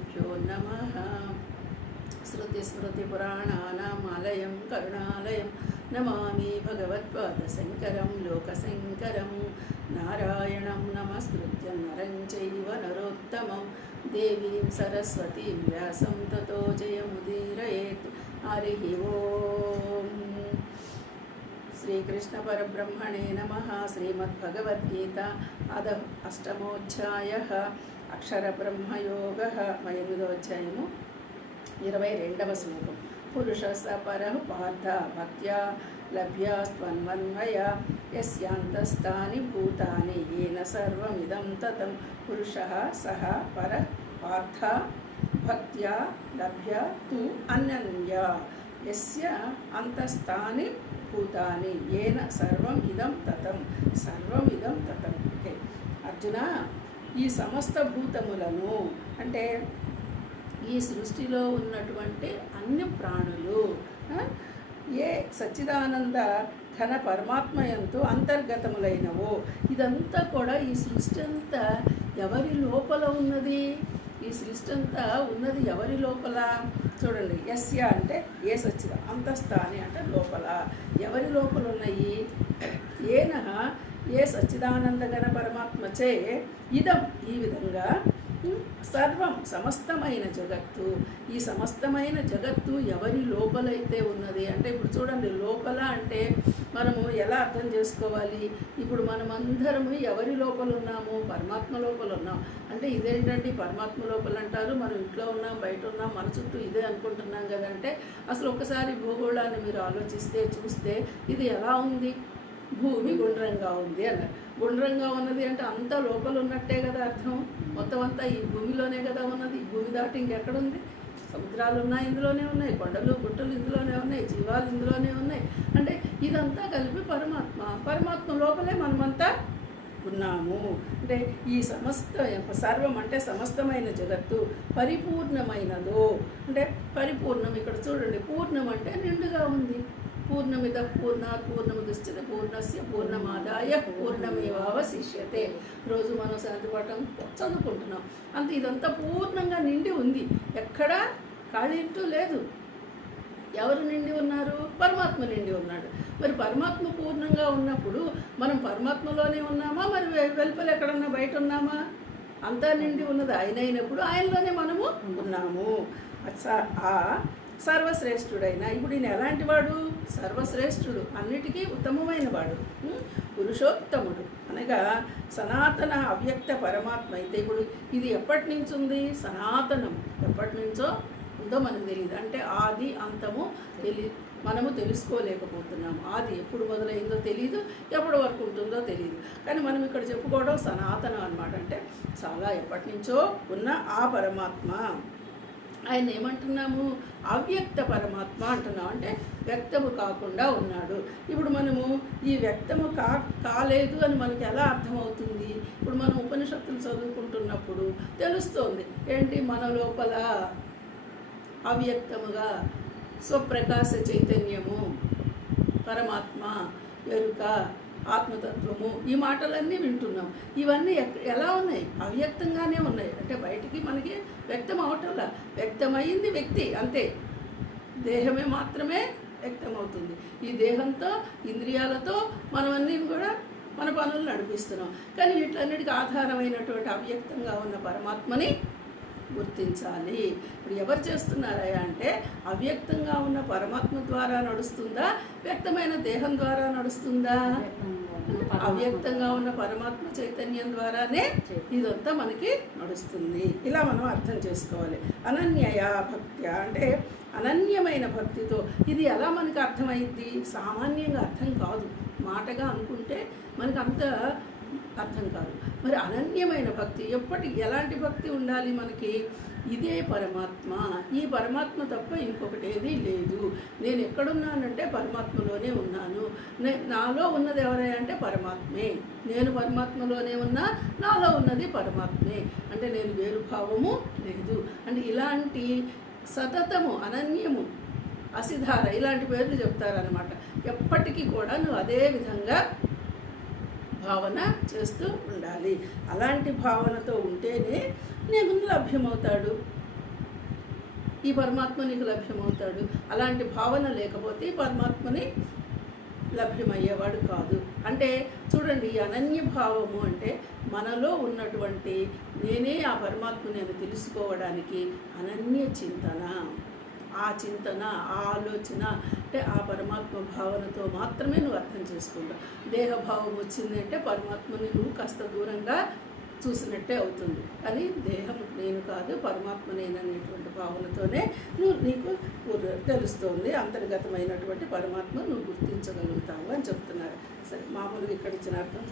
श्रीगुरुभ्यो नमः। श्रुतिस्मृतिपुराणानामालयं करुणालयं नमामि भगवत्पादशङ्करं लोकशङ्करं। नारायणं नमस्कृत्य नरं चैव नरोत्तमं देवीं सरस्वतीं व्यासं ततो जयमुदीरयेत्। हरिः ओम्। श्रीकृष्ण परब्रह्मणे नमः। श्रीमद्भगवद्गीता अष्टमोऽध्यायः अक्षरब्रह्मयोगः। 8వ అధ్యాయము 22వ శ్లోకం. పురుషస్య పరః పార్థ భక్త్యా లభ్యాస్త్వన్వన్వయ యస్యాంతస్థాని భూతాని येन सर्वमिदं ततं పురుషः సహ పరః పార్థ భక్త్యా లభ్య తు అన్యన్యా యస్య అంతస్థాని భూతాని येन సర్వం ఇదం తతం. సర్వం ఇదం తతం. ఓకే అర్జున, ఈ సమస్త భూతములను అంటే ఈ సృష్టిలో ఉన్నటువంటి అన్ని ప్రాణులు ఏ సచ్చిదానంద ఘన పరమాత్మయంతో అంతర్గతములైనవో ఇదంతా కూడా ఈ సృష్టి అంతా ఎవరి లోపల ఉన్నది? ఈ సృష్టి అంతా ఉన్నది ఎవరి లోపల? చూడండి, యస్య అంటే ఏ సచ్చిద, అంతస్థాని అంటే లోపల. ఎవరి లోపల ఉన్నాయి? ఏన ఏ సచ్చిదానంద ఘన పరమాత్మచే ఇదం ఈ విధంగా సర్వం సమస్తమైన జగత్తు, ఈ సమస్తమైన జగత్తు ఎవరి లోపలైతే ఉన్నది అంటే, ఇప్పుడు చూడండి, లోపల అంటే మనము ఎలా అర్థం చేసుకోవాలి? ఇప్పుడు మనమందరము ఎవరి లోపల ఉన్నాము? పరమాత్మ లోపల ఉన్నాం. అంటే ఇదేంటంటే పరమాత్మ లోపల అంటారు, మనం ఇంట్లో ఉన్నాం, బయట ఉన్నాం, మన చుట్టూ ఇదే అనుకుంటున్నాం కదంటే, అసలు ఒకసారి భూగోళాన్ని మీరు ఆలోచిస్తే చూస్తే ఇది ఎలా ఉంది? భూమి గుండ్రంగా ఉంది అన్నారు. గుండ్రంగా ఉన్నది అంటే అంతా లోపల ఉన్నట్టే కదా అర్థం. మొత్తం అంతా ఈ భూమిలోనే కదా ఉన్నది. ఈ భూమి దాటి ఇంకెక్కడుంది? సముద్రాలు ఉన్నాయి, ఇందులోనే ఉన్నాయి. కొండలు గుట్టలు ఇందులోనే ఉన్నాయి. జీవాలు ఇందులోనే ఉన్నాయి. అంటే ఇదంతా కలిపి పరమాత్మ లోపలే మనమంతా ఉన్నాము. అంటే ఈ సమస్త సర్వం అంటే సమస్తమైన జగత్తు పరిపూర్ణమైనదో అంటే పరిపూర్ణం. ఇక్కడ చూడండి, పూర్ణం అంటే నిండుగా ఉంది. పూర్ణమిద పూర్ణాత్ పూర్ణముదచ్యతే పూర్ణస్య పూర్ణమాదాయ పూర్ణమేవావశిష్యతే. రోజు మనం శాంతిపాఠం చదువుకుంటున్నాం. అంతే, ఇదంతా పూర్ణంగా నిండి ఉంది. ఎక్కడా ఖాళీ ఇంటూ లేదు. ఎవరు నిండి ఉన్నారు? పరమాత్మ నిండి ఉన్నాడు. మరి పరమాత్మ పూర్ణంగా ఉన్నప్పుడు మనం పరమాత్మలోనే ఉన్నామా? మరి వెలుపల ఎక్కడన్నా బయట ఉన్నామా? అంతా నిండి ఉన్నది ఆయన అయినప్పుడు ఆయనలోనే మనము ఉన్నాము. ఆ సర్వశ్రేష్ఠుడైన ఇప్పుడు ఈయన ఎలాంటి వాడు? సర్వశ్రేష్ఠుడు, అన్నిటికీ ఉత్తమమైన వాడు, పురుషోత్తముడు అనగా సనాతన అవ్యక్త పరమాత్మ. అయితే ఇప్పుడు ఇది ఎప్పటి నుంచి ఉంది? సనాతనం. ఎప్పటి నుంచో ఉందో మనకు తెలియదు. అంటే ఆది అంతము మనము తెలుసుకోలేకపోతున్నాం. ఆది ఎప్పుడు మొదలైందో తెలియదు, ఎప్పటి వరకు ఉంటుందో తెలియదు. కానీ మనం ఇక్కడ చెప్పుకోవడం సనాతనం అన్నమాట. అంటే చాలా ఎప్పటి నుంచో ఉన్న ఆ పరమాత్మ. ఆయన ఏమంటున్నాము? అవ్యక్త పరమాత్మ అంటున్నాం. అంటే వ్యక్తము కాకుండా ఉన్నాడు. ఇప్పుడు మనము ఈ వ్యక్తము కాలేదు అని మనకి ఎలా అర్థమవుతుంది? ఇప్పుడు మనం ఉపనిషత్తులు చదువుకుంటున్నప్పుడు తెలుస్తోంది. ఏంటి? మన లోపల అవ్యక్తముగా స్వప్రకాశ చైతన్యము, పరమాత్మ, ఎరుక, ఆత్మతత్వము, ఈ మాటలన్నీ వింటున్నాం. ఇవన్నీ ఎలా ఉన్నాయి? అవ్యక్తంగానే ఉన్నాయి. అంటే బయటికి మనకి వ్యక్తం అవటంలా. వ్యక్తమైంది వ్యక్తి అంతే. దేహమే మాత్రమే వ్యక్తమవుతుంది. ఈ దేహంతో ఇంద్రియాలతో మనమన్నీ కూడా మన పనులు నడిపిస్తున్నాం. కానీ వీటన్నిటికీ ఆధారమైనటువంటి అవ్యక్తంగా ఉన్న పరమాత్మని గుర్తించాలి. ఇప్పుడు ఎవరు చేస్తున్నారయ్యా అంటే, అవ్యక్తంగా ఉన్న పరమాత్మ ద్వారా నడుస్తుందా? వ్యక్తమైన దేహం ద్వారా నడుస్తుందా? అవ్యక్తంగా ఉన్న పరమాత్మ చైతన్యం ద్వారానే ఇదంతా మనకి నడుస్తుంది. ఇలా మనం అర్థం చేసుకోవాలి. అనన్యయ భక్త్య అంటే అనన్యమైన భక్తితో. ఇది ఎలా మనకు అర్థమైంది? సామాన్యంగా అర్థం కాదు. మాటగా అనుకుంటే మనకు అంత అర్థం కాదు. మరి అనన్యమైన భక్తి ఎలాంటి భక్తి ఉండాలి మనకి? ఇదే పరమాత్మ, ఈ పరమాత్మ తప్ప ఇంకొకటి ఏదీ లేదు. నేను ఎక్కడున్నానంటే పరమాత్మలోనే ఉన్నాను. నాలో ఉన్నది ఎవరైనా అంటే పరమాత్మే. నేను పరమాత్మలోనే ఉన్నా, నాలో ఉన్నది పరమాత్మే. అంటే నేను వేరు భావము లేదు. అంటే ఇలాంటి సతతము, అనన్యము, అసిధార ఇలాంటి పేర్లు చెప్తారనమాట. ఎప్పటికీ కూడా నువ్వు అదే విధంగా భావన చేస్తూ ఉండాలి. అలాంటి భావనతో ఉంటేనే నీకు లభ్యమవుతాడు. ఈ పరమాత్మ నీకు లభ్యమవుతాడు. అలాంటి భావన లేకపోతే ఈ పరమాత్మని లభ్యమయ్యేవాడు కాదు. అంటే చూడండి, ఈ అనన్య భావము అంటే మనలో ఉన్నటువంటి నేనే ఆ పరమాత్మ నేను తెలుసుకోవడానికి అనన్య చింతన. ఆ చింతన, ఆ ఆలోచన అంటే ఆ పరమాత్మ భావనతో మాత్రమే నువ్వు అర్థం చేసుకుంటావు. దేహభావం వచ్చింది అంటే పరమాత్మని నువ్వు కాస్త దూరంగా చూసినట్టే అవుతుంది. కానీ దేహం నేను కాదు, పరమాత్మ నేను అనేటువంటి భావనతోనే నీకు తెలుస్తుంది. అంతర్గతమైనటువంటి పరమాత్మ నువ్వు గుర్తించగలుగుతావు అని చెప్తున్నారు. సరే, మామూలుగా ఇక్కడ ఇచ్చిన అర్థం: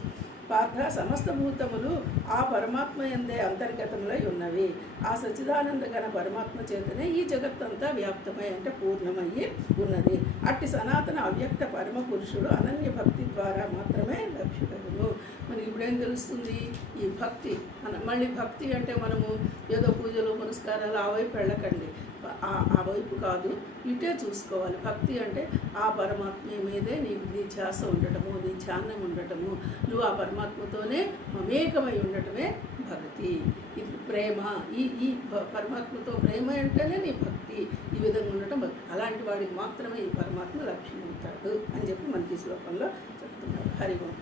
పార్థ, సమస్త భూతములు ఆ పరమాత్మ యందే అంతర్గతములై ఉన్నవి. ఆ సచ్చిదానందగణ పరమాత్మ చేతనే ఈ జగత్తంతా వ్యాప్తమై అంటే పూర్ణమయ్యి ఉన్నది. అట్టి సనాతన అవ్యక్త పరమ పురుషుడు అనన్య భక్తి ద్వారా మాత్రమే లభ్యమగును. మనకి ఇప్పుడేం తెలుస్తుంది? ఈ భక్తి. మళ్ళీ భక్తి అంటే మనము ఏదో పూజలు పునస్కారాలు ఆ వైపు వెళ్ళకండి, ఆ వైపు కాదు, ఇటే చూసుకోవాలి. భక్తి అంటే ఆ పరమాత్మ మీదే నీకు నీ ధ్యాస ఉండటము, నీ ధ్యానం ఉండటము, నువ్వు ఆ పరమాత్మతోనే మమేకమై ఉండటమే భక్తి. ఇది ప్రేమ. ఈ పరమాత్మతో ప్రేమ అంటేనే నీ భక్తి. ఈ విధంగా ఉండటం భక్తి. అలాంటి వాడికి మాత్రమే ఈ పరమాత్మ లక్ష్యమవుతాడు అని చెప్పి మనకి ఈ శ్లోకంలో చెప్తున్నారు. హరి ఓం.